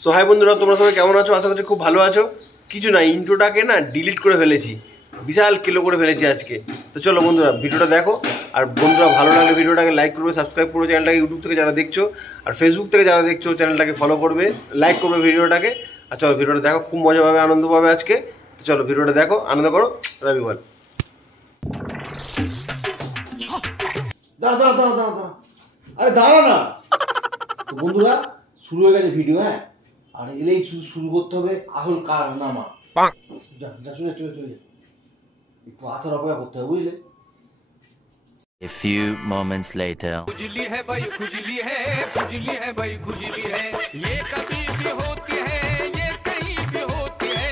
So high বন্ধুরা, তোমরা সবাই কেমন আছো? আশা করছি খুব ভালো আছো। কিছু না, ইন্ট্রোটাকে না ডিলিট করে ফেলেছি, বিশাল কিলো করে ফেলেছি আজকে। তো চলো বন্ধুরা ভিডিওটা দেখো, আর বন্ধুরা ভালো লাগলে ভিডিওটাকে লাইক করবে, সাবস্ক্রাইব করবে চ্যানেলটাকে, ইউটিউব থেকে যারা দেখছো, আর ফেসবুক থেকে যারা দেখছো চ্যানেলটাকে ফলো করবে, লাইক করবে ভিডিওটাকে। আর চলো ভিডিওটা দেখো, খুব মজা পাবে, আনন্দ পাবে আজকে। তো চলো ভিডিওটা দেখো, আনন্দ করো। রবি বল। দাঁড়া, আরে দাঁড়া না বন্ধুরা, শুরু হয়ে গেছে ভিডিও। হ্যাঁ, আর এলেই শুরু করতে হবে আসল কারনামা। চলে একটু আসার অপেক্ষা করতে হবে, বুঝলে? A few moments later. खुजली है भाई, खुजली है, खुजली है भाई, खुजली है। ये कभी भी होती है, ये कहीं भी होती है।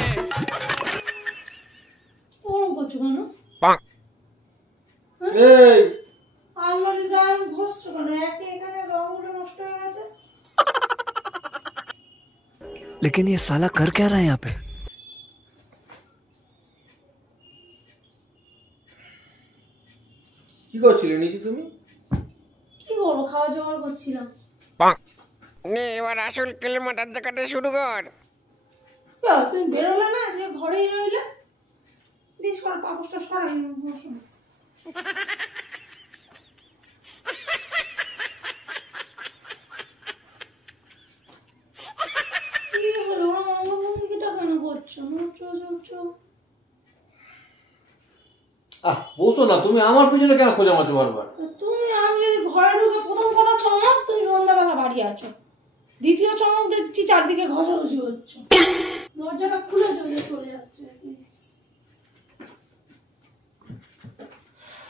ওরকম করছো কেন? এই আলমারি গান ঘষছো কেন? এখানে রংগুলো নষ্ট হয়ে গেছে। लेकिन ये साला कर क्या रहा है यहाँ पे? কি করছিলে নিচে তুমি? কি করবো, খাওয়া জোগাড় করছিলাম। নে এবার আসল কেলেমাটা জায়গাটা শুরু কর। তুমি বেরোলে না, যে ঘরেই রইলে। দিস কর পাপোশটা সরাই বসো। কি হলো, অঙ্গভঙ্গিটা কেন করছো? চো বসো না, তুমি আমার পিছনে কেন খোঁজা মারছো বারবার? তুমি, আমি যদি ঘরে ঢুকে প্রথম কথা চমক, তুমি সন্ধ্যাবেলা বাড়ি আছো। দ্বিতীয় চমক দেখছি চারদিকে ঘষাঘষি হচ্ছে, দরজাটা খুলে চলে যাচ্ছে।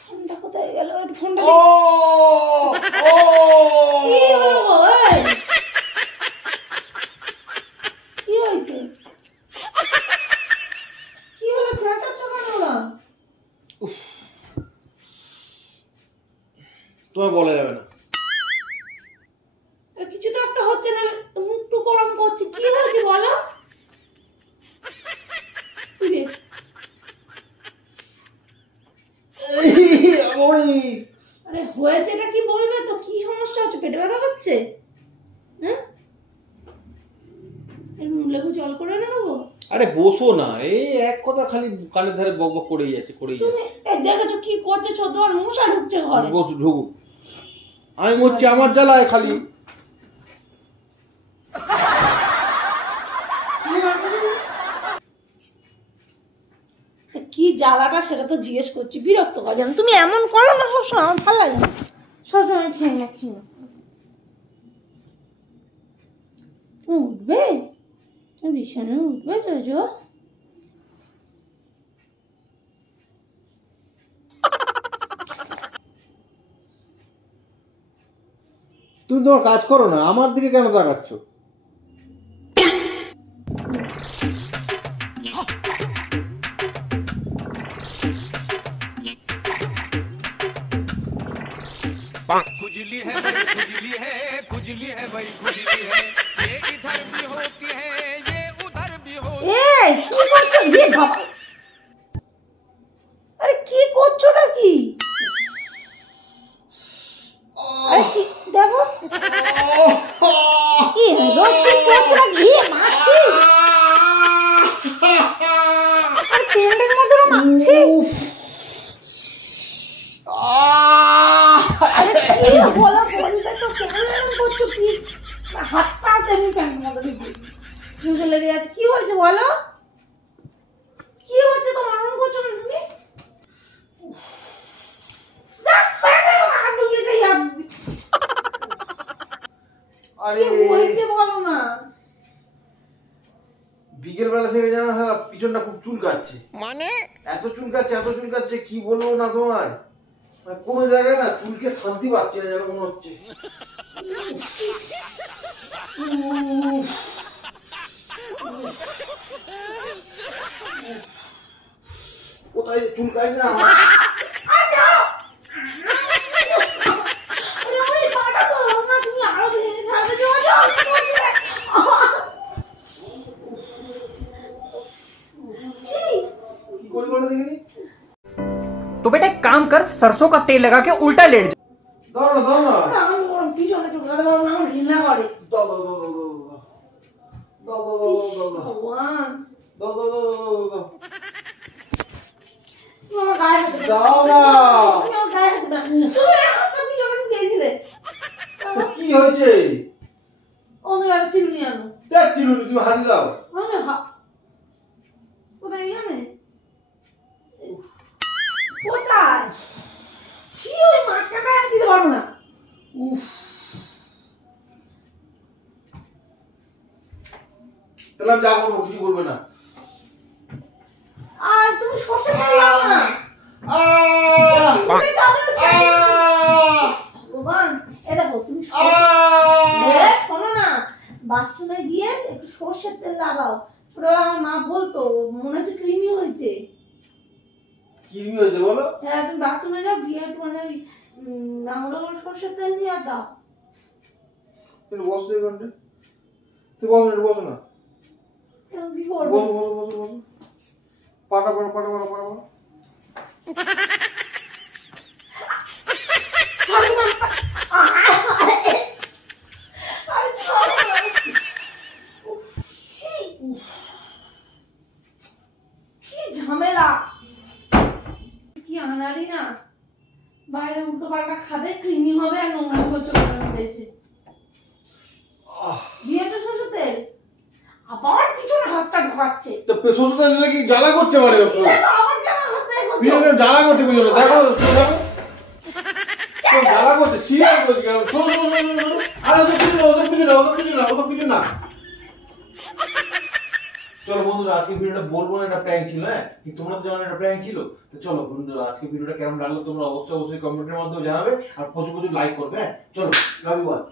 ফোনটা কোথায় গেল? ফোনটা কি হলো গো? কি হয়েছে? কি হলো, চেঁচাচ্ছ কেন? ওরা তোমার বলা যাবে না। কিছু তো একটা হচ্ছে না, মুখটু গরম করছে। কি হয়েছে বলো? আরে হয়েছে এটা কি বলবে তো? কি সমস্যা হচ্ছে? পেটে ব্যথা করছে? হ্যাঁ, লেবু জল করে এনে দেবো? আরে বসো না, এই এক কথা খালি কানের ধারে বকবক করেই যাচ্ছে। তুমি দেখেছো কি করছে? 14 বার মশা ঢুকছে ঘরে। বস, ঢুকুক, আমি মরছি আমার জ্বালায় খালি। কি জ্বালাটা সেটা তো জিজ্ঞেস করছি, বিরক্ত করে জানো। তুমি এমন করো না সবসময়, আমার ভালো লাগে না। সবসময় খেয়ে না উঠবে, তুমি বিছানায় উঠবে? জো তুমি তোমার কাজ করো না, আমার দিকে কেন তাকাচ্ছ? खुजली है भाई, खुजली है, खुजली है भाई, खुजली है। ये इधर भी होती है, ये उधर भी होती है। এই কি করছো? বাবা, আরে কি করছোটা কি? আরে কি দেখো, কি হলো? কি করছো? মাছি, আর পেন্ডের মধ্যে মাছি। বলবে তো কেন করছো? কি হাত পা তেমনি কেন মধ্যে লেগে যাচ্ছে? কি হয়েছে বলো? কি হচ্ছে তোমার? এমন করছো না তুমি? বলো না। বিকেল বেলা থেকে জানা সারা পিছনটা খুব চুলকাচ্ছে। মানে এত চুলকাচ্ছে কি বলবো না তোমায়। মানে কোনো জায়গায় না চুলকে শান্তি পাচ্ছি না, যেন মনে হচ্ছে। কোথায় চুলকাই না? तो बेटा एक काम कर, सरसों का तेल लगा के उल्टा लेट जा। দাও না আমি পিছনে চলে গেলাম, আমার ঘৃণা করে। দাও দাও দাও দাও দাও তুমি আমার গায়ে হাত দিলে। দাও না। তুমি আমার গায়ে হাত দিলে। তুমি এই হাতটা পিছনে ঢুকিয়েছিলে। তো কি হয়েছে? ওদের আর চিরুনি আনো। দেখ চিরুনি তুমি হাতে দাও। মানে কোথায় জানে? কোথায়? ছি, ওই মাঝখানটা আর দিতে পারবো না। উফ তাহলে আমি যা করবো কিছু করবে না। আর তুমি সর্ষে তেল দাও না। আহ! তুমি যাবে না সাথে। আহ! ভগবান, এ দেখো তুমি শোনো না, বাথরুমে গিয়ে একটু সর্ষের তেল লাগাও। ছোটবেলা আমার মা বলতো, মনে হচ্ছে ক্রিমি হয়েছে। কি হয়েছে বলো? হ্যাঁ, তুমি বাথরুমে যাও, গিয়ে একটু মানে আঙুলে করে সর্ষের তেল নিয়ে দাও। তুমি বসো এখানটা। তুই বসো না, বসো না। এখন কি করবো? বসো বসো বসো বসো। পাটা পাটা পাটা পাটা পাটা পাটা। ছাড়ো না। আরে ছাড়ো না। উফ, ছি। কি ঝামেলা, কি আনারি না, বাইরে উল্টো পাল্টা খাবে, ক্রিমি হবে আর নোংরা করছে ঘরের মধ্যে এসে। দিয়েছো সরষের তেল, আবার পিছনে হাতটা ঢোকাচ্ছে। তো শ্বশুর দিলে কি জ্বালা করছে মানে? এটা তো আবার কেন হাত বের করছো? বিয়ে জ্বালা করছে বুঝলো? দেখো দেখো তো জ্বালা করছে। সিরিয়াস করছে কেন? শোনো শোনো শোনো শোনো। আরে ওসব কিছু না, ওসব কিছু না, ওসব কিছু না, ওসব কিছু না। চলো বন্ধুরা, আজকে ভিডিওটা বলবো না এটা প্র্যাঙ্ক ছিল। হ্যাঁ, কিন্তু তোমরা তো জানো এটা প্র্যাঙ্ক ছিল। তো চলো বন্ধুরা, আজকে ভিডিওটা কেমন লাগলো তোমরা অবশ্যই অবশ্যই কমেন্টের মাধ্যমে জানাবে আর প্রচুর প্রচুর লাইক করবে। হ্যাঁ চলো, লাভ ইউ অল।